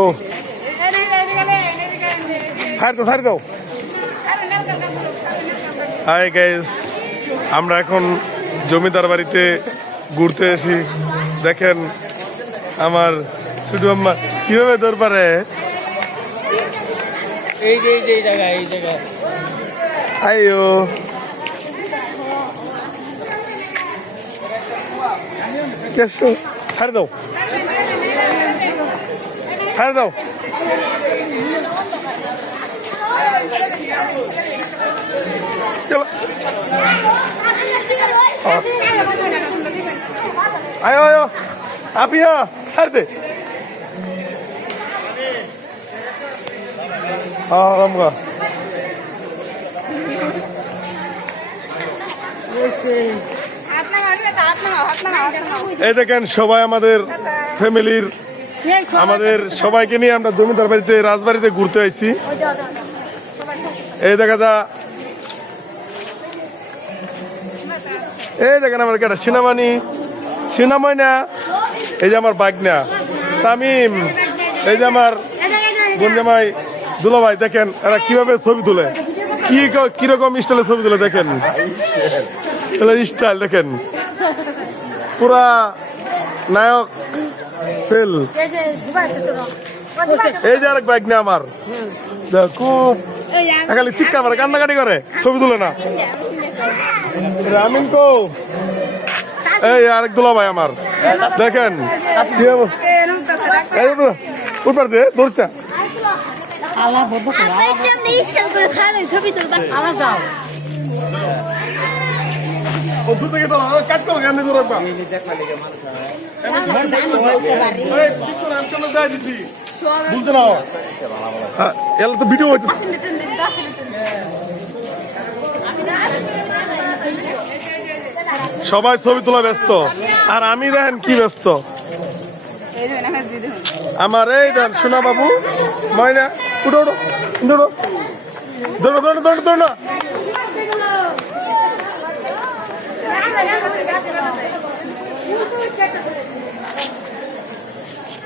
ও ছাড় দাও। Hi guys, আমরা এখন জমিদার বাড়িতে ঘুরতে এসি। দেখেন আমার ছোটু আম্মা কিভাবে দৌড় পারে। এই জায়গা আইও ছাড় দাও। চলো আয়ো আপিয়া ছাড় দে। রামগা এই দেখেন সবাই আমাদের ফ্যামিলির আমাদের সবাইকে নিয়ে আমরা জমিদার বাড়িতে রাজবাড়িতে ঘুরতে আইছি। এই দেখা যা এই দেখেন আমার কেটা সিনাময়না, এই যে আমার বাগনা তামিম, এই যে আমার বোনজামাই দুলাভাই। দেখেন এরা কিভাবে ছবি তুলে, কিরকম স্টাইলে ছবি তুলে দেখেন। স্টাইল দেখেন, পুরা নায়ক ফেল। এই যে আরেক বাইক না আমার, খুব খালি চিৎকার করে কান্নাকাটি করে, ছবি তুলে না। আমিন কো এই আরেক দুলা ভাই আমার, দেখেন উঠবার দে দৌড়টা। বুঝতে না এলা তো ভিডিও হচ্ছে। সবাই ছবি তোলা ব্যস্ত, আর আমি দেখেন কি ব্যস্ত। আমার এই দেন সোনা বাবু ময়না, উঠো উঠো দৌড়ো দৌড়ো দৌড়ো দৌড়ো দৌড়ো।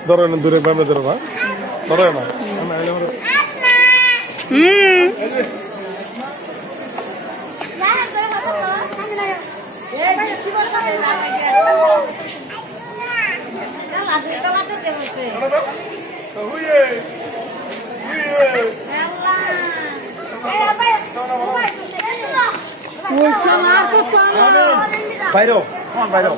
ধরো না দূরে বামে ধরো না, ধরো না। বাইরো বাইরো